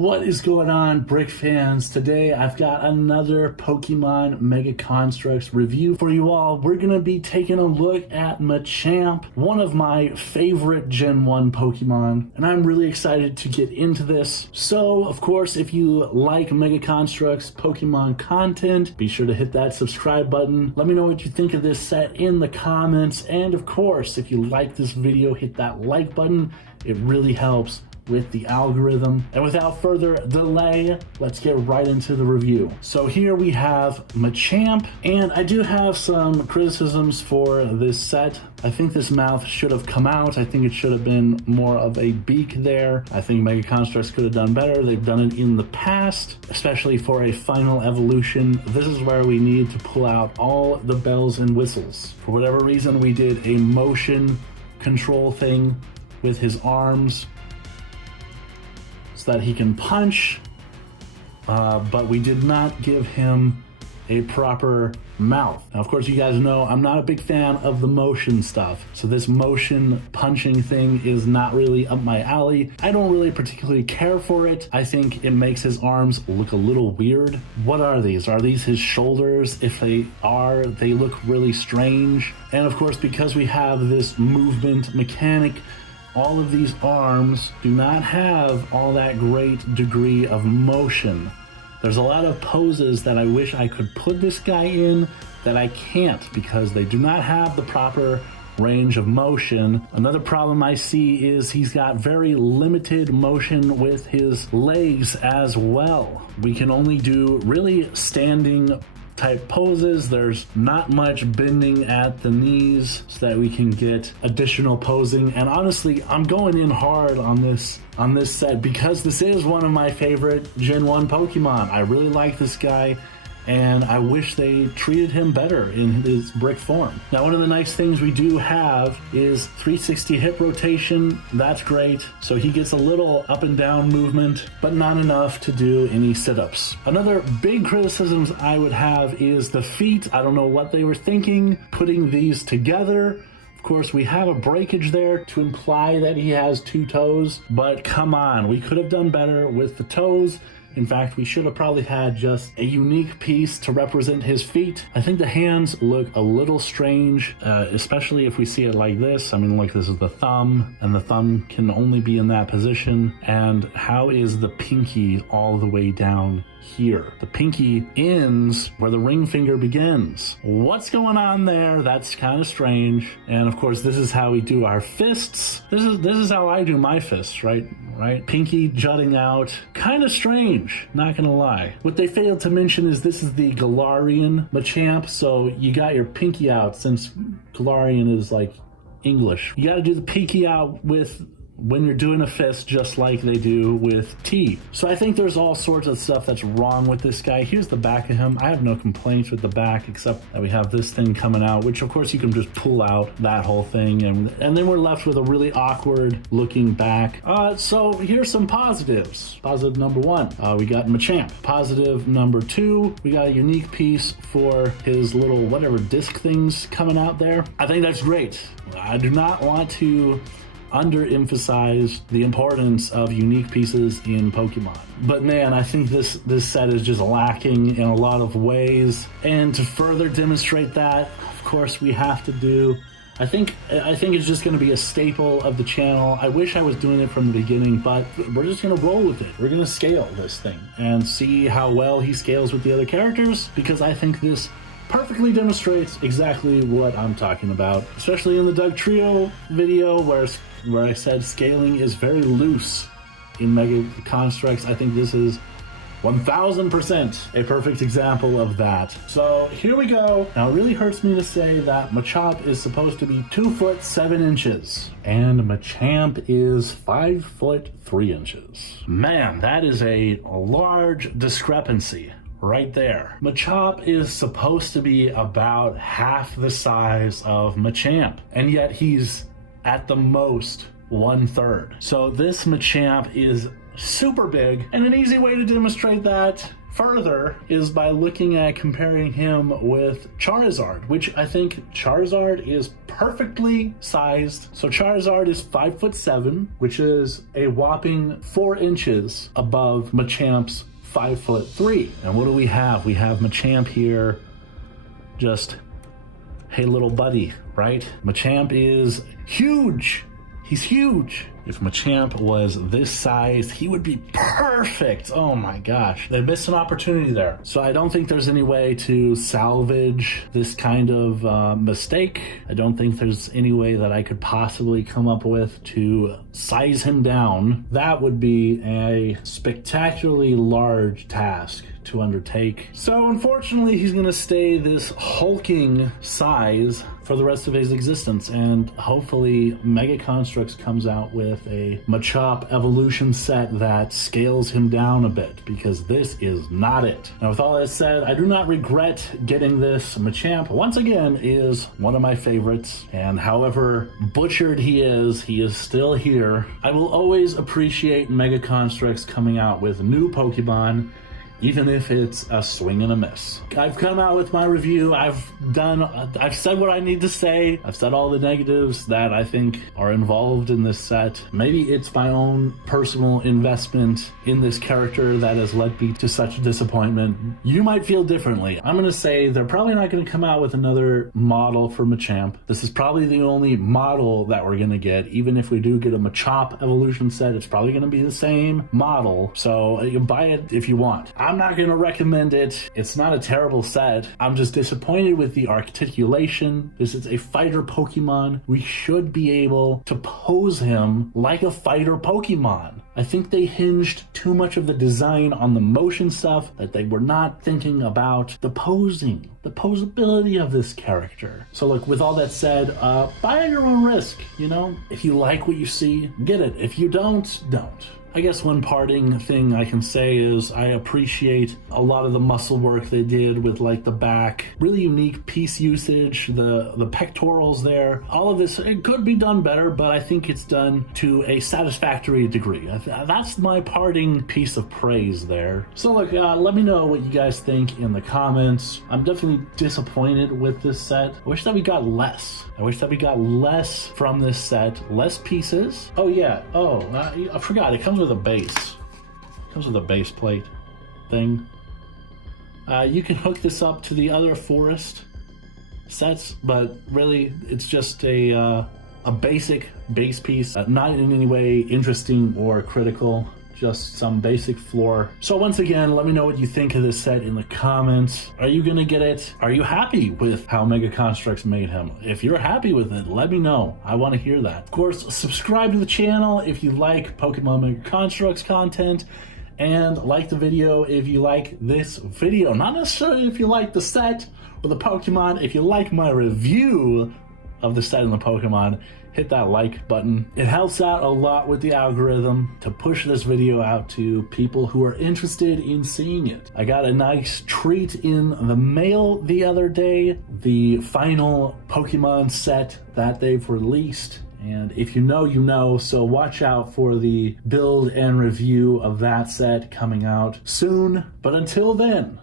What is going on, Brick fans? Today I've got another Pokemon Mega Construx review for you all. We're going to be taking a look at Machamp, one of my favorite Gen 1 Pokemon, and I'm really excited to get into this. So, of course, if you like Mega Construx Pokemon content, be sure to hit that subscribe button. Let me know what you think of this set in the comments, and of course, if you like this video, hit that like button. It really helps with the algorithm. And without further delay, let's get right into the review. So here we have Machamp, and I do have some criticisms for this set. I think this mouth should have come out. I think it should have been more of a beak there. I think Mega Construx could have done better. They've done it in the past, especially for a final evolution. This is where we need to pull out all the bells and whistles. For whatever reason, we did a motion control thing with his arms so that he can punch, but we did not give him a proper mouth. Now, of course, you guys know I'm not a big fan of the motion stuff, so this motion punching thing is not really up my alley. I don't really particularly care for it. I think it makes his arms look a little weird. What are these? Are these his shoulders? If they are, they look really strange. And of course, because we have this movement mechanic, all of these arms do not have all that great degree of motion. There's a lot of poses that I wish I could put this guy in that I can't because they do not have the proper range of motion. Another problem I see is he's got very limited motion with his legs as well. We can only do really standing type poses. There's not much bending at the knees so that we can get additional posing. And honestly, I'm going in hard on this set because this is one of my favorite Gen 1 Pokemon. I really like this guy, and I wish they treated him better in his brick form. Now, one of the nice things we do have is 360 hip rotation. That's great. So he gets a little up and down movement, but not enough to do any sit-ups. Another big criticisms I would have is the feet. I don't know what they were thinking putting these together. Of course, we have a breakage there to imply that he has two toes, but come on, we could have done better with the toes. In fact, we should have probably had just a unique piece to represent his feet. I think the hands look a little strange, especially if we see it like this. I mean, like this is the thumb, and the thumb can only be in that position. And how is the pinky all the way down here? The pinky ends where the ring finger begins. What's going on there? That's kind of strange. And of course, this is how we do our fists. This is how I do my fists, right? Pinky jutting out. Kind of strange, not gonna lie. What they failed to mention is this is the Galarian Machamp, so you got your pinky out since Galarian is like English. You gotta do the pinky out with when you're doing a fist, just like they do with T. So I think there's all sorts of stuff that's wrong with this guy. Here's the back of him. I have no complaints with the back, except that we have this thing coming out, which of course you can just pull out that whole thing, and then we're left with a really awkward looking back. So here's some positives. Positive number one, we got Machamp. Positive number two, we got a unique piece for his little whatever disc things coming out there. I think that's great. I do not want to underemphasize the importance of unique pieces in Pokemon. But man, I think this set is just lacking in a lot of ways. And to further demonstrate that, of course, we have to do, I think it's just going to be a staple of the channel. I wish I was doing it from the beginning, but we're just going to roll with it. We're going to scale this thing and see how well he scales with the other characters, because I think this perfectly demonstrates exactly what I'm talking about, especially in the Doug Trio video where I said scaling is very loose in Mega Construx. I think this is 1000% a perfect example of that. So here we go. Now it really hurts me to say that Machamp is supposed to be 2 foot 7 inches and Machamp is 5 foot 3 inches. Man, that is a large discrepancy right there. Machamp is supposed to be about half the size of Machamp, and yet he's at the most 1/3. So this Machamp is super big, and an easy way to demonstrate that further is by looking at comparing him with Charizard, which I think Charizard is perfectly sized. So Charizard is 5'7", which is a whopping 4 inches above Machamp's 5'3". And what do we have? We have Machamp here, just, hey little buddy, right? Machamp is huge. He's huge. If Machamp was this size, he would be perfect. Oh my gosh. They missed an opportunity there. So I don't think there's any way to salvage this kind of mistake. I don't think there's any way that I could possibly come up with to size him down. That would be a spectacularly large task to undertake. So unfortunately, he's gonna stay this hulking size for the rest of his existence, and hopefully MEGA Construx comes out with a Machamp evolution set that scales him down a bit, because this is not it. Now with all that said, I do not regret getting this. Machamp, once again, is one of my favorites, and however butchered he is still here. I will always appreciate MEGA Construx coming out with new Pokemon, even if it's a swing and a miss. I've come out with my review. I've said what I need to say. I've said all the negatives that I think are involved in this set. Maybe it's my own personal investment in this character that has led me to such a disappointment. You might feel differently. I'm gonna say they're probably not gonna come out with another model for Machamp. This is probably the only model that we're gonna get. Even if we do get a Machamp evolution set, it's probably gonna be the same model. So you can buy it if you want. I'm not going to recommend it. It's not a terrible set. I'm just disappointed with the articulation. This is a fighter Pokemon. We should be able to pose him like a fighter Pokemon. I think they hinged too much of the design on the motion stuff, that they were not thinking about the posing, the posability of this character. So look, with all that said, buy at your own risk, you know? If you like what you see, get it. If you don't, don't. I guess one parting thing I can say is I appreciate a lot of the muscle work they did with like the back, really unique piece usage, the pectorals there. All of this, it could be done better, but I think it's done to a satisfactory degree. That's my parting piece of praise there. So look, let me know what you guys think in the comments. I'm definitely disappointed with this set. I wish that we got less. I wish that we got less from this set, less pieces. Oh yeah, I forgot, it comes with a base. It comes with a base plate thing. You can hook this up to the other forest sets, but really it's just a basic base piece, not in any way interesting or critical. Just some basic floor. So once again, let me know what you think of this set in the comments. Are you gonna get it? Are you happy with how MEGA Construx made him? If you're happy with it, let me know. I want to hear that. Of course, subscribe to the channel if you like Pokemon MEGA Construx content, and like the video if you like this video. Not necessarily if you like the set or the Pokemon. If you like my review of the set and the Pokemon, hit that like button. It helps out a lot with the algorithm to push this video out to people who are interested in seeing it. I got a nice treat in the mail the other day, the final Pokemon set that they've released. And if you know, you know, so watch out for the build and review of that set coming out soon. But until then,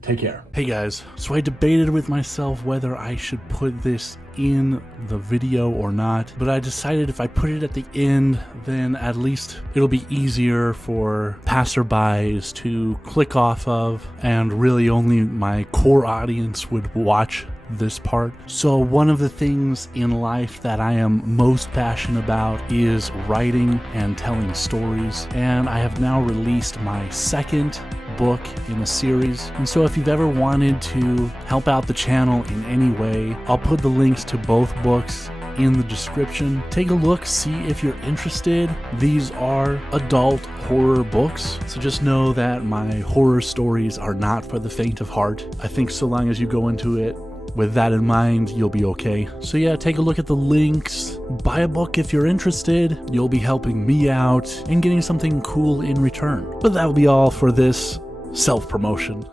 take care. Hey guys, so I debated with myself whether I should put this in the video or not, but I decided if I put it at the end, then at least it'll be easier for passerbys to click off of, and really only my core audience would watch this part. So one of the things in life that I am most passionate about is writing and telling stories, and I have now released my second book in a series. And so if you've ever wanted to help out the channel in any way, I'll put the links to both books in the description. Take a look, see if you're interested. These are adult horror books, so just know that my horror stories are not for the faint of heart. I think so long as you go into it with that in mind, you'll be okay. So yeah, take a look at the links, buy a book if you're interested. You'll be helping me out and getting something cool in return. But that'll be all for this self-promotion.